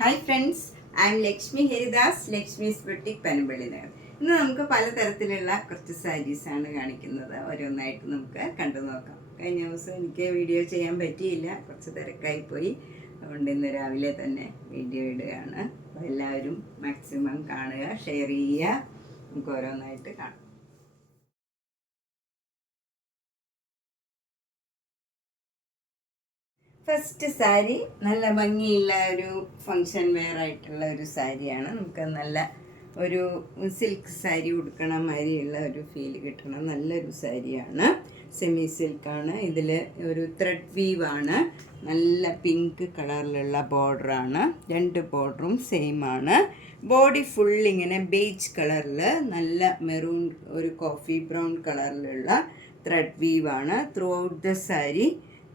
Hi friends, I M Lakshmi Haridas, Lakshmi's boutique Panampilly Nagar. ഇന്ന് നമുക്ക് പലതരത്തിലുള്ള കുറച്ച് സാരീസാണ് കാണിക്കുന്നത്. ഓരോന്നായിട്ട് നമുക്ക് കണ്ടു നോക്കാം. കഴിഞ്ഞ ദിവസം എനിക്ക് വീഡിയോ ചെയ്യാൻ പറ്റിയില്ല, കുറച്ച് തിരക്കായി പോയി. അതുകൊണ്ട് ഇന്ന് രാവിലെ തന്നെ വീഡിയോ ഇടുകയാണ്. അപ്പോൾ എല്ലാവരും മാക്സിമം കാണുക, ഷെയർ ചെയ്യുക. നമുക്ക് ഓരോന്നായിട്ട് കാണാം. ഫസ്റ്റ് സാരി നല്ല ഭംഗിയുള്ള ഒരു ഫങ്ഷൻ വെയർ ആയിട്ടുള്ള ഒരു സാരിയാണ്. നമുക്ക് നല്ല ഒരു സിൽക്ക് സാരി ഉടുക്കണ മാതിരിയുള്ള ഒരു ഫീല് കിട്ടണം നല്ലൊരു സാരിയാണ്. സെമി സിൽക്കാണ്. ഇതിൽ ഒരു ത്രെഡ് വീവാണ്. നല്ല പിങ്ക് കളറിലുള്ള ബോർഡറാണ്. രണ്ട് ബോർഡറും സെയിം ആണ്. ബോഡി ഫുൾ ഇങ്ങനെ ബേജ് കളറിൽ നല്ല മെറൂൺ ഒരു കോഫി ബ്രൗൺ കളറിലുള്ള ത്രെഡ് വീവാണ്. ത്രൂ ഔട്ട് ദ സാരി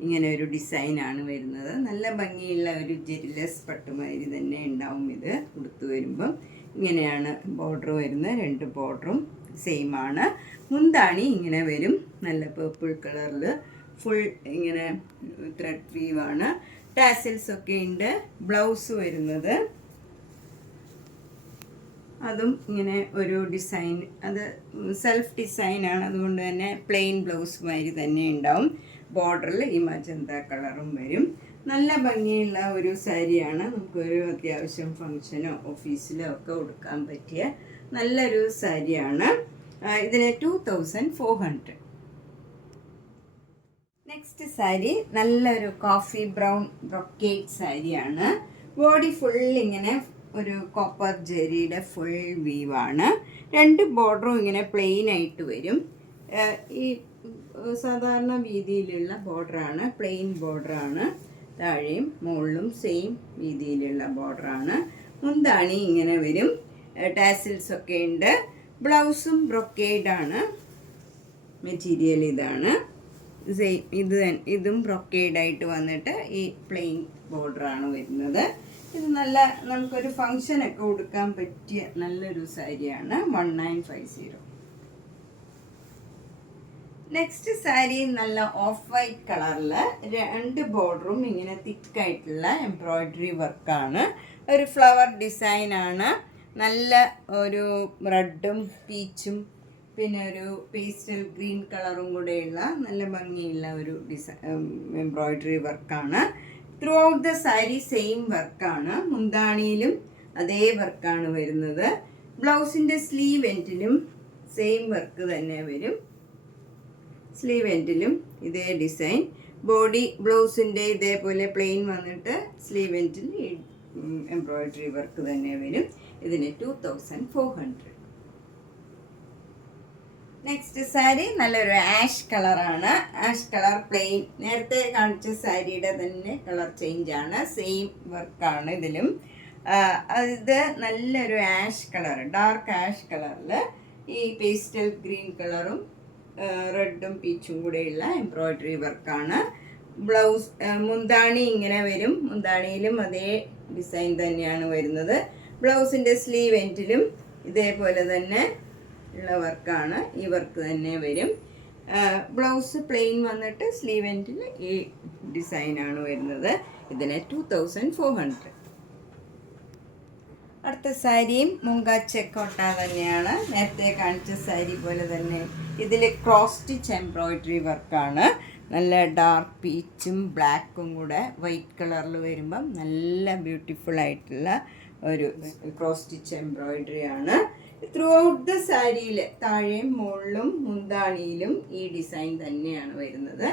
ഇങ്ങനെ ഒരു ഡിസൈനാണ് വരുന്നത്. നല്ല ഭംഗിയുള്ള ഒരു ജെറിലെസ് പട്ടുമാതിരി തന്നെ ഉണ്ടാവും. ഇത് ഉടുത്തു വരുമ്പം ഇങ്ങനെയാണ് ബോർഡർ വരുന്നത്. രണ്ട് ബോർഡറും സെയിം ആണ്. മുന്താണി ഇങ്ങനെ വരും, നല്ല പേർപ്പിൾ കളറിൽ ഫുൾ ഇങ്ങനെ ത്രെഡ് വീവാണ്. ടാസൽസ് ഒക്കെ ഉണ്ട്. ബ്ലൗസ് വരുന്നത് അതും ഇങ്ങനെ ഒരു ഡിസൈൻ, അത് സെൽഫ് ഡിസൈനാണ്. അതുകൊണ്ട് തന്നെ പ്ലെയിൻ ബ്ലൗസ് മാതിരി തന്നെ ഉണ്ടാവും. ബോർഡറിൽ ഈ മജന്ത കളറും വരും. നല്ല ഭംഗിയുള്ള ഒരു സാരിയാണ്. നമുക്കൊരു അത്യാവശ്യം ഫങ്ഷനോ ഓഫീസിലോ ഒക്കെ ഉടുക്കാൻ പറ്റിയ നല്ലൊരു സാരിയാണ്. ഇതിന് 2400. നെക്സ്റ്റ് സാരി നല്ലൊരു കോഫി ബ്രൗൺ ബ്രൊക്കേഡ് സാരിയാണ്. ബോഡി ഫുൾ ഇങ്ങനെ ഒരു കോപ്പർ ജെറിയുടെ ഫുൾ വീവാണ്. രണ്ട് ബോർഡറും ഇങ്ങനെ പ്ലെയിൻ ആയിട്ട് വരും. ഈ സാധാരണ വീതിയിലുള്ള ബോർഡറാണ്, പ്ലെയിൻ ബോർഡറാണ്. താഴെയും മുകളിലും സെയിം വീതിയിലുള്ള ബോർഡറാണ്. മുന്താണി ഇങ്ങനെ വരും. ടാസിൽസ് ഒക്കെ ഉണ്ട്. ബ്ലൗസും ബ്രൊക്കേഡാണ്. മെറ്റീരിയൽ ഇതാണ്. ഇതും ബ്രൊക്കേഡായിട്ട് വന്നിട്ട് ഈ പ്ലെയിൻ ബോർഡറാണ് വരുന്നത്. ഇത് നല്ല നമുക്കൊരു ഫങ്ഷനൊക്കെ ഉടുക്കാൻ പറ്റിയ നല്ലൊരു സാരിയാണ്. 1950. നെക്സ്റ്റ് സാരി നല്ല ഓഫ് വൈറ്റ് കളറിൽ രണ്ട് ബോർഡറും ഇങ്ങനെ തിക്കായിട്ടുള്ള എംബ്രോയ്ഡറി വർക്കാണ്. ഒരു ഫ്ലവർ ഡിസൈനാണ്. നല്ല ഒരു റെഡും പീച്ചും പിന്നെ ഒരു പേസ്റ്റൽ ഗ്രീൻ കളറും കൂടെയുള്ള നല്ല ഭംഗിയുള്ള ഒരു എംബ്രോയ്ഡറി വർക്കാണ്. Through out the sari same വർക്കാണ്. മുന്താണിയിലും അതേ വർക്കാണ് വരുന്നത്. ബ്ലൗസിൻ്റെ സ്ലീവ് എൻഡിലും സെയിം വർക്ക് തന്നെ വരും. സ്ലീവ് എൻഡിലും ഇതേ ഡിസൈൻ. ബോഡി ബ്ലൗസിൻ്റെ ഇതേപോലെ പ്ലെയിൻ വന്നിട്ട് സ്ലീവ് എൻഡിൽ എംബ്രോയ്ഡറി വർക്ക് തന്നെ വരും. ഇതിന് 2400. നെക്സ്റ്റ് സാരി നല്ലൊരു ആഷ് കളറാണ്. Ash colour plain. നേരത്തെ കാണിച്ച സാരിയുടെ തന്നെ കളർ ചേഞ്ചാണ്. സെയിം വർക്കാണ് ഇതിലും. ഇത് നല്ലൊരു ആഷ് കളർ, ഡാർക്ക് ആഷ് കളറിൽ ഈ പേസ്റ്റൽ ഗ്രീൻ കളറും റെഡും പീച്ചും കൂടെയുള്ള എംബ്രോയ്ഡറി വർക്കാണ്. ബ്ലൗസ് മുന്താണി ഇങ്ങനെ വരും. മുന്താണിയിലും അതേ ഡിസൈൻ തന്നെയാണ് വരുന്നത്. ബ്ലൗസിൻ്റെ സ്ലീവ് എൻഡിലും ഇതേപോലെ തന്നെ ഉള്ള വർക്കാണ്. ഈ വർക്ക് തന്നെ വരും. ബ്ലൗസ് പ്ലെയിൻ വന്നിട്ട് സ്ലീവ് എൻഡിൽ ഈ ഡിസൈനാണ് വരുന്നത്. ഇതിന് 2400. അടുത്ത സാരിയും മുങ്ക ചെക്കോട്ട തന്നെയാണ്. നേരത്തെ കാണിച്ച സാരി പോലെ തന്നെ ഇതിൽ ക്രോസ് സ്റ്റിച്ച് എംബ്രോയ്ഡറി വർക്കാണ്. നല്ല ഡാർക്ക് പീച്ചും ബ്ലാക്കും കൂടെ വൈറ്റ് കളറിൽ വരുമ്പം നല്ല ബ്യൂട്ടിഫുൾ ആയിട്ടുള്ള ഒരു ക്രോസ് സ്റ്റിച്ച് എംബ്രോയ്ഡറി ആണ്. ത്രൂ ഔട്ട് ദ സാരിയിൽ താഴെയും മുകളിലും മുന്താണിയിലും ഈ ഡിസൈൻ തന്നെയാണ് വരുന്നത്.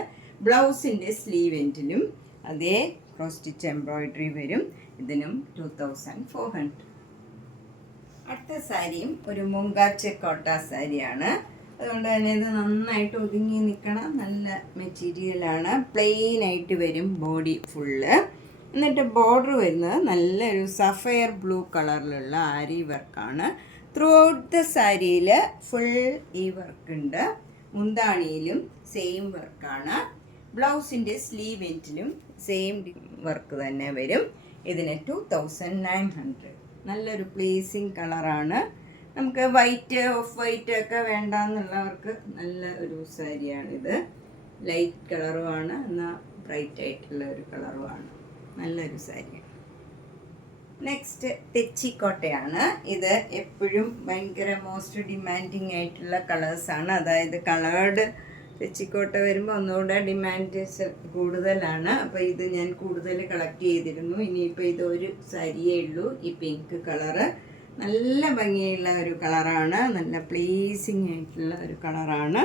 ബ്ലൗസിൻ്റെ സ്ലീവ് എൻഡിലും അതേ ക്രോസ് സ്റ്റിച്ച് എംബ്രോയ്ഡറി വരും. ഇതിനും 2400. അടുത്ത സാരിയും ഒരു മുങ്കാച്ച കോട്ട സാരിയാണ്. അതുകൊണ്ട് തന്നെ ഇത് നന്നായിട്ട് ഒതുങ്ങി നിൽക്കണം. നല്ല മെറ്റീരിയലാണ്. പ്ലെയിൻ ആയിട്ട് വരും ബോഡി ഫുള്ള്. എന്നിട്ട് ബോർഡർ വരുന്നത് നല്ലൊരു സഫയർ ബ്ലൂ കളറിലുള്ള ആരി വർക്കാണ്. ത്രൂ ഔട്ട് ദ സാരിയിൽ ഫുൾ ഈ വർക്കുണ്ട്. മുന്താണിയിലും സെയിം വർക്കാണ്. ബ്ലൗസിൻ്റെ സ്ലീവ് എൻഡിലും സെയിം വർക്ക് തന്നെ വരും. ഇതിന് 2900. നല്ലൊരു പ്ലേസിങ് കളറാണ്. നമുക്ക് വൈറ്റ് ഓഫ് വൈറ്റ് ഒക്കെ വേണ്ടെന്നുള്ളവർക്ക് നല്ല ഒരു സാരിയാണിത്. ലൈറ്റ് കളറുമാണ്, എന്നാൽ ബ്രൈറ്റ് ആയിട്ടുള്ള ഒരു കളറുമാണ്. നല്ലൊരു സാരി. നെക്സ്റ്റ് തെച്ചിക്കോട്ടയാണ്. ഇത് എപ്പോഴും ഭയങ്കര മോസ്റ്റ് ഡിമാൻഡിങ് ആയിട്ടുള്ള കളേഴ്സാണ്. അതായത് കളേർഡ് തെച്ചിക്കോട്ട വരുമ്പോൾ ഒന്നുകൂടെ ഡിമാൻഡ് കൂടുതലാണ്. അപ്പോൾ ഇത് ഞാൻ കൂടുതൽ കളക്ട് ചെയ്തിരുന്നു. ഇനിയിപ്പോൾ ഇതൊരു സാരിയേ ഉള്ളൂ, ഈ പിങ്ക് കളറ്. നല്ല ഭംഗിയുള്ള ഒരു കളറാണ്, നല്ല പ്ലീസിങ് ആയിട്ടുള്ള ഒരു കളറാണ്.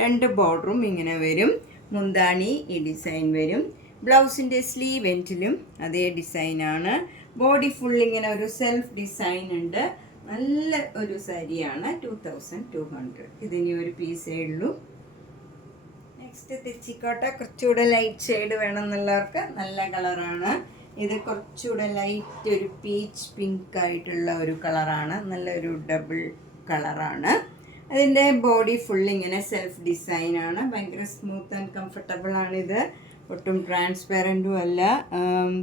2 ബോർഡറും ഇങ്ങനെ വരും. മുന്താണി ഈ ഡിസൈൻ വരും. ബ്ലൗസിൻ്റെ സ്ലീവ് എൻഡിലും അതേ ഡിസൈനാണ്. ബോഡി ഫുൾ ഇങ്ങനെ ഒരു സെൽഫ് ഡിസൈൻ ഉണ്ട്. നല്ല ഒരു സാരിയാണ്. 2200. ഇതിനി ഒരു പീസേ ഉള്ളൂ. നെക്സ്റ്റ് തെച്ചിക്കോട്ട കുറച്ചുകൂടെ ലൈറ്റ് ഷെയ്ഡ് വേണമെന്നുള്ളവർക്ക് നല്ല കളറാണ്. ഇത് കുറച്ചുകൂടെ ലൈറ്റ് ഒരു പീച്ച് പിങ്ക് ആയിട്ടുള്ള ഒരു കളറാണ്. നല്ലൊരു ഡബിൾ കളറാണ്. അതിൻ്റെ ബോഡി ഫുൾ ഇങ്ങനെ സെൽഫ് ഡിസൈനാണ്. ഭയങ്കര സ്മൂത്ത് ആൻഡ് കംഫർട്ടബിൾ ആണിത്. ഒട്ടും ട്രാൻസ്പെറൻറ്റും അല്ല.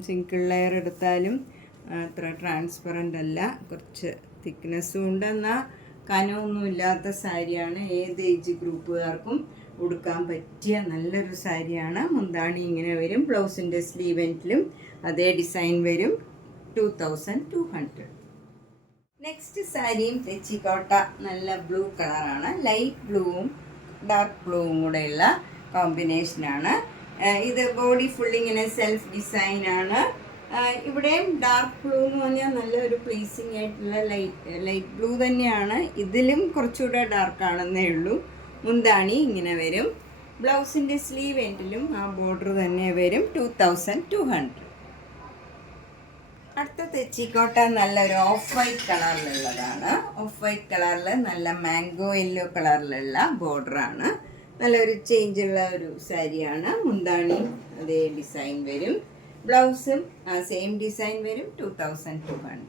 സിംഗിൾ ലെയർ എടുത്താലും അത്ര ട്രാൻസ്പെറൻ്റ് അല്ല. കുറച്ച് തിക്നെസ്സും ഉണ്ട്, എന്നാൽ കനമൊന്നും ഇല്ലാത്ത സാരിയാണ്. ഏത് ഏജ് ഗ്രൂപ്പുകാർക്കും ഉടുക്കാൻ പറ്റിയ നല്ലൊരു സാരിയാണ്. മുന്താണി ഇങ്ങനെ വരും. ബ്ലൗസിൻ്റെ സ്ലീവ് എൻഡിലും അതേ ഡിസൈൻ വരും. 2200. നെക്സ്റ്റ് സാരിയും തെച്ചിക്കോട്ട നല്ല ബ്ലൂ കളറാണ്. ലൈറ്റ് ബ്ലൂവും ഡാർക്ക് ബ്ലൂവും കൂടെയുള്ള കോമ്പിനേഷനാണ്. ഇത് ബോഡി ഫുൾ ഇങ്ങനെ സെൽഫ് ഡിസൈനാണ്. ഇവിടെയും ഡാർക്ക് ബ്ലൂ എന്ന് പറഞ്ഞാൽ നല്ലൊരു പ്ലീസിങ് ആയിട്ടുള്ള ലൈറ്റ് ബ്ലൂ തന്നെയാണ്. ഇതിലും കുറച്ചുകൂടെ ഡാർക്കാണെന്നേ ഉള്ളൂ. മുന്താണി ഇങ്ങനെ വരും. ബ്ലൗസിൻ്റെ സ്ലീവ് എൻഡിലും ആ ബോർഡർ തന്നെ വരും. 2200. അടുത്ത തെച്ചിക്കോട്ട നല്ലൊരു ഓഫ് വൈറ്റ് കളറിലുള്ളതാണ്. ഓഫ് വൈറ്റ് കളറിൽ നല്ല മാംഗോ യെല്ലോ കളറിലുള്ള ബോർഡറാണ്. നല്ലൊരു ചേഞ്ചുള്ള ഒരു സാരിയാണ്. മുന്താണിയും അതേ ഡിസൈൻ വരും. ബ്ലൗസും ആ സെയിം ഡിസൈൻ വരും. 2200.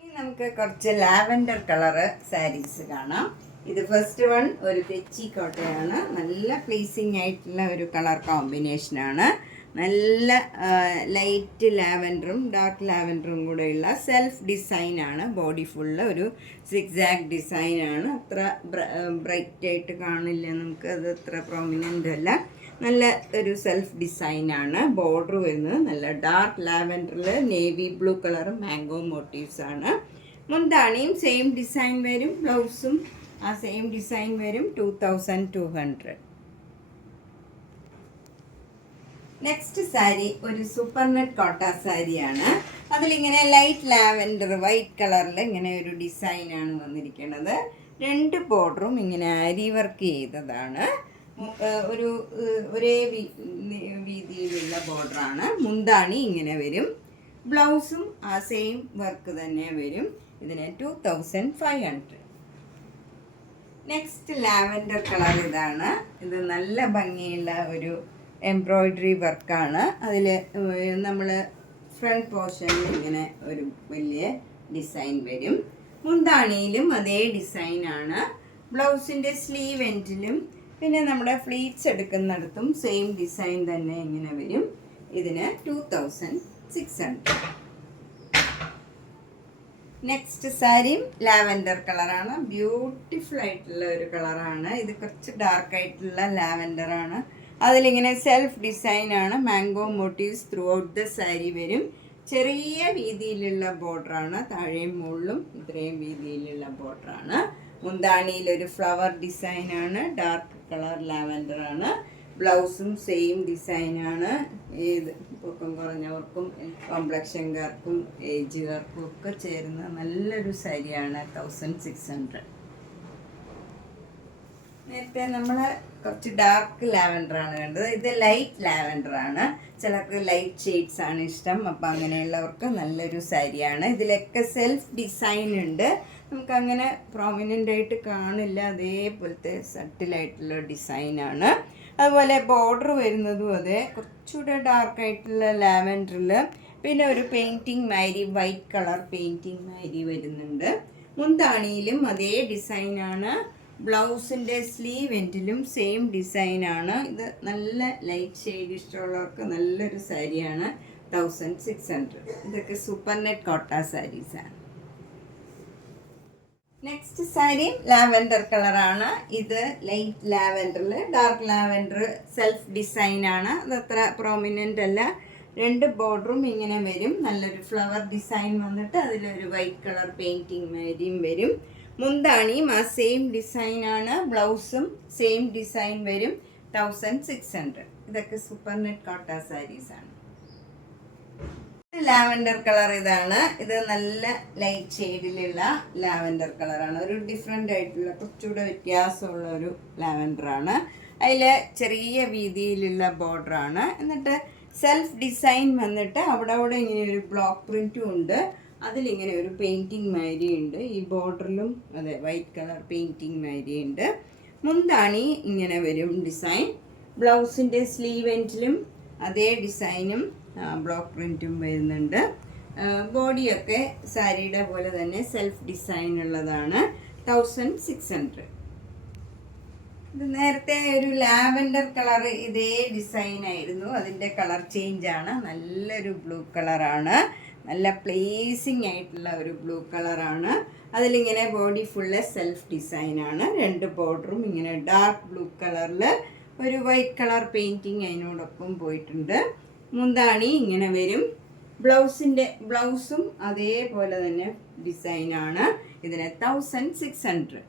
ഇനി നമുക്ക് കുറച്ച് ലാവൻഡർ കളറ് സാരീസ് കാണാം. ഇത് ഫസ്റ്റ് വൺ ഒരു തെച്ചിക്കോട്ടയാണ്. നല്ല പ്ലീസിങ് ആയിട്ടുള്ള ഒരു കളർ കോമ്പിനേഷനാണ്. നല്ല ലൈറ്റ് ലാവൻഡറും ഡാർക്ക് ലാവൻഡറും കൂടെയുള്ള സെൽഫ് ഡിസൈനാണ്. ബോഡി ഫുള്ള് ഒരു സിക്സാഗ് ഡിസൈനാണ്. അത്ര ബ്രൈറ്റ് ആയിട്ട് കാണില്ല, നമുക്ക് അത് അത്ര പ്രൊമിനൻ്റ് അല്ല. നല്ല ഒരു സെൽഫ് ഡിസൈനാണ്. ബോർഡർ വരുന്നത് നല്ല ഡാർക്ക് ലാവൻഡറിൽ navy blue colour mango motives ആണ്. മുന്താണിയും സെയിം ഡിസൈൻ വരും. ബ്ലൗസും ആ സെയിം ഡിസൈൻ വരും. 2200. നെക്സ്റ്റ് സാരി ഒരു സൂപ്പർ നെറ്റ് കോട്ട സാരിയാണ്. അതിലിങ്ങനെ ലൈറ്റ് ലാവൻഡർ വൈറ്റ് കളറിൽ ഇങ്ങനെ ഒരു ഡിസൈനാണ് വന്നിരിക്കുന്നത്. 2 ബോർഡറും ഇങ്ങനെ ആരി വർക്ക് ചെയ്തതാണ്. ഒരു ഒരേ വീതിയിലുള്ള ബോർഡറാണ്. മുന്താണി ഇങ്ങനെ വരും. ബ്ലൗസും ആ സെയിം വർക്ക് തന്നെ വരും. ഇതിന് 2500. നെക്സ്റ്റ് ലാവൻഡർ കളർ ഇതാണ്. ഇത് നല്ല ഭംഗിയുള്ള ഒരു എംബ്രോയ്ഡറി വർക്കാണ്. അതിൽ നമ്മൾ ഫ്രണ്ട് പോർഷനിൽ ഇങ്ങനെ ഒരു വലിയ ഡിസൈൻ വരും. മുന്താണിയിലും അതേ ഡിസൈനാണ്. ബ്ലൗസിൻ്റെ സ്ലീവ് എൻഡിലും പിന്നെ നമ്മുടെ ഫ്ലീറ്റ്സ് എടുക്കുന്നിടത്തും സെയിം ഡിസൈൻ തന്നെ ഇങ്ങനെ വരും. ഇതിന് 2600. നെക്സ്റ്റ് സാരിയും ലാവൻഡർ കളറാണ്. ബ്യൂട്ടിഫുൾ ആയിട്ടുള്ള ഒരു കളറാണ്. ഇത് കുറച്ച് ഡാർക്ക് ആയിട്ടുള്ള ലാവൻഡറാണ്. അതിലിങ്ങനെ സെൽഫ് ഡിസൈനാണ്. Mango motives throughout the sari വരും. ചെറിയ വീതിയിലുള്ള ബോർഡറാണ്. താഴെയും മുകളിലും ഇത്രയും വീതിയിലുള്ള ബോർഡറാണ്. മുന്താണിയിലൊരു ഫ്ലവർ ഡിസൈനാണ്. ഡാർക്ക് കളർ ലാവൻഡറാണ്. ബ്ലൗസും സെയിം ഡിസൈനാണ്. ഏത് പൊക്കം കുറഞ്ഞവർക്കും കോംപ്ലക്ഷൻകാർക്കും ഏജുകാർക്കും ഒക്കെ ചേരുന്ന നല്ലൊരു സാരിയാണ്. 1600. നേരത്തെ നമ്മൾ കുറച്ച് ഡാർക്ക് ലാവൻഡറാണ് കണ്ടത്. ഇത് ലൈറ്റ് ലാവൻഡറാണ്. ചിലർക്ക് ലൈറ്റ് ഷെയ്ഡ്സ് ആണ് ഇഷ്ടം. അപ്പോൾ അങ്ങനെയുള്ളവർക്ക് നല്ലൊരു സാരിയാണ്. ഇതിലൊക്കെ സെൽഫ് ഡിസൈൻ ഉണ്ട്. നമുക്കങ്ങനെ പ്രോമിനൻ്റ് ആയിട്ട് കാണില്ല. അതേപോലത്തെ സട്ടിലായിട്ടുള്ള ഡിസൈനാണ്. അതുപോലെ ബോർഡർ വരുന്നതും അതെ കുറച്ചുകൂടെ ഡാർക്കായിട്ടുള്ള ലാവൻഡറിൽ പിന്നെ ഒരു പെയിൻറ്റിങ് മാരി വൈറ്റ് കളർ പെയിൻറ്റിങ് മാരി വരുന്നുണ്ട്. മുന്താണിയിലും അതേ ഡിസൈനാണ്. ബ്ലൗസിൻ്റെ സ്ലീവ് എൻഡിലും സെയിം ഡിസൈനാണ്. ഇത് നല്ല ലൈറ്റ് ഷെയ്ഡ് ഇഷ്ടമുള്ളവർക്ക് നല്ലൊരു സാരിയാണ്. 1600. ഇതൊക്കെ സൂപ്പർ നെറ്റ് കോട്ട സാരീസാണ്. നെക്സ്റ്റ് സാരി ലാവൻഡർ കളറാണ്. ഇത് ലൈറ്റ് ലാവൻഡറിൽ ഡാർക്ക് ലാവൻഡർ സെൽഫ് ഡിസൈനാണ്. അതത്ര പ്രോമിനൻ്റ് അല്ല. രണ്ട് ബോർഡറും ഇങ്ങനെ വരും. നല്ലൊരു ഫ്ലവർ ഡിസൈൻ വന്നിട്ട് അതിലൊരു വൈറ്റ് കളർ പെയിൻറ്റിങ് മാതിരിയും വരും. മുന്താണിയും ആ സെയിം ഡിസൈനാണ്. ബ്ലൗസും സെയിം ഡിസൈൻ വരും. 1600. ഇതൊക്കെ സൂപ്പർ നെറ്റ് കോട്ട സാരീസാണ്. ലാവൻഡർ കളർ ഇതാണ്. ഇത് നല്ല ലൈറ്റ് ഷെയ്ഡിലുള്ള ലാവൻഡർ കളറാണ്. ഒരു ഡിഫറെൻ്റ് ആയിട്ടുള്ള കുറച്ചുകൂടെ വ്യത്യാസമുള്ള ഒരു ലാവൻഡറാണ്. അതിൽ ചെറിയ വീതിയിലുള്ള ബോർഡറാണ്. എന്നിട്ട് സെൽഫ് ഡിസൈൻ വന്നിട്ട് അവിടെ ഇങ്ങനെ ഒരു ബ്ലോക്ക് പ്രിൻറ്റും ഉണ്ട്. അതിലിങ്ങനെ ഒരു പെയിൻറ്റിങ് മാതിരി ഉണ്ട്. ഈ ബോർഡറിലും അതെ വൈറ്റ് കളർ പെയിൻറ്റിങ് മാതിരി ഉണ്ട്. മുന്താണി ഇങ്ങനെ വരും ഡിസൈൻ. ബ്ലൗസിൻ്റെ സ്ലീവ് എൻഡിലും അതേ ഡിസൈനും ബ്ലോക്ക് പ്രിൻറ്റും വരുന്നുണ്ട്. ബോഡിയൊക്കെ സാരിയുടെ പോലെ തന്നെ സെൽഫ് ഡിസൈൻ ഉള്ളതാണ്. 1600. ഇത് നേരത്തെ ഒരു ലാവൻഡർ കളർ ഇതേ ഡിസൈൻ ആയിരുന്നു. അതിൻ്റെ കളർ ചേഞ്ചാണ്. നല്ലൊരു ബ്ലൂ കളറാണ്. നല്ല പ്ലേസിങ് ആയിട്ടുള്ള ഒരു ബ്ലൂ കളറാണ്. അതിലിങ്ങനെ ബോഡി ഫുള്ള് സെൽഫ് ഡിസൈനാണ്. രണ്ട് ബോർഡറും ഇങ്ങനെ ഡാർക്ക് ബ്ലൂ കളറിൽ ഒരു വൈറ്റ് കളർ പെയിൻറ്റിങ് അതിനോടൊപ്പം പോയിട്ടുണ്ട്. മുന്താണി ഇങ്ങനെ വരും. ബ്ലൗസും അതേപോലെ തന്നെ ഡിസൈനാണ്. ഇതിന് 1600.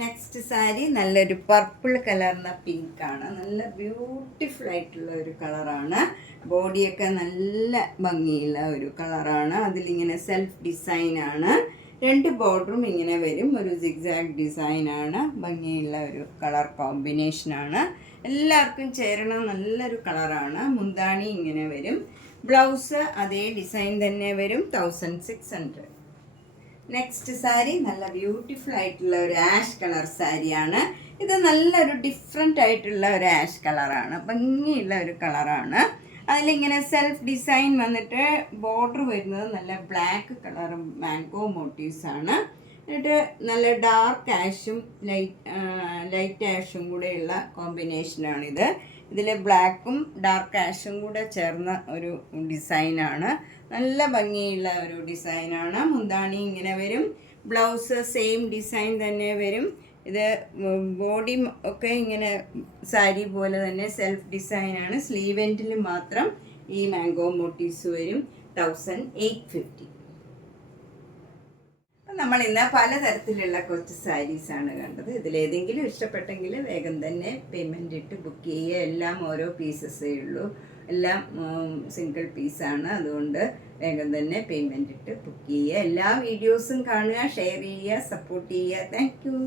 നെക്സ്റ്റ് സാരി നല്ലൊരു പർപ്പിൾ കളറിന പിങ്കാണ്. നല്ല ബ്യൂട്ടിഫുൾ ആയിട്ടുള്ള ഒരു കളറാണ്. ബോഡിയൊക്കെ നല്ല ഭംഗിയുള്ള ഒരു കളറാണ്. അതിലിങ്ങനെ സെൽഫ് ഡിസൈനാണ്. രണ്ട് ബോർഡറും ഇങ്ങനെ വരും. ഒരു സിഗ്സാഗ് ഡിസൈനാണ്. ഭംഗിയുള്ള ഒരു കളർ കോമ്പിനേഷനാണ്. എല്ലാവർക്കും ചേരണ നല്ലൊരു കളറാണ്. മുന്താണി ഇങ്ങനെ വരും. ബ്ലൗസ് അതേ ഡിസൈൻ തന്നെ വരും. 1600. നെക്സ്റ്റ് സാരി നല്ല ബ്യൂട്ടിഫുൾ ആയിട്ടുള്ള ഒരു ആഷ് കളർ സാരിയാണ്. ഇത് നല്ലൊരു ഡിഫറെൻ്റ് ആയിട്ടുള്ള ഒരു ആഷ് കളറാണ്. ഭംഗിയുള്ള ഒരു കളറാണ്. അതിലിങ്ങനെ സെൽഫ് ഡിസൈൻ വന്നിട്ട് ബോർഡർ വരുന്നത് നല്ല ബ്ലാക്ക് കളർ മാംഗോ മോട്ടീവ്സാണ്. എന്നിട്ട് നല്ല ഡാർക്ക് ആഷും ലൈറ്റ് ആഷും കൂടെയുള്ള കോമ്പിനേഷനാണിത്. ഇതിൽ ബ്ലാക്കും ഡാർക്ക് ആഷും കൂടെ ചേർന്ന ഒരു ഡിസൈനാണ്. നല്ല ഭംഗിയുള്ള ഒരു ഡിസൈനാണ്. മുന്താണി ഇങ്ങനെ വരും. ബ്ലൗസ് സെയിം ഡിസൈൻ തന്നെ വരും. ഇത് ബോഡി ഒക്കെ ഇങ്ങനെ സാരി പോലെ തന്നെ സെൽഫ് ഡിസൈനാണ്. സ്ലീവ് എൻഡിൽ മാത്രം ഈ മാംഗോ മോട്ടീവ്സ് വരും. 1850. നമ്മൾ ഇന്ന് പലതരത്തിലുള്ള കുറച്ച് സാരീസാണ് കണ്ടത്. ഇതിലേതെങ്കിലും ഇഷ്ടപ്പെട്ടെങ്കിൽ വേഗം തന്നെ പേയ്മെൻ്റ് ഇട്ട് ബുക്ക് ചെയ്യുക. എല്ലാം ഓരോ പീസസേ ഉള്ളൂ. എല്ലാം സിംഗിൾ പീസാണ്. അതുകൊണ്ട് വേഗം തന്നെ പേയ്മെൻ്റ് ഇട്ട് ബുക്ക് ചെയ്യുക. എല്ലാ വീഡിയോസും കാണുക, ഷെയർ ചെയ്യുക, സപ്പോർട്ട് ചെയ്യുക. Thank you.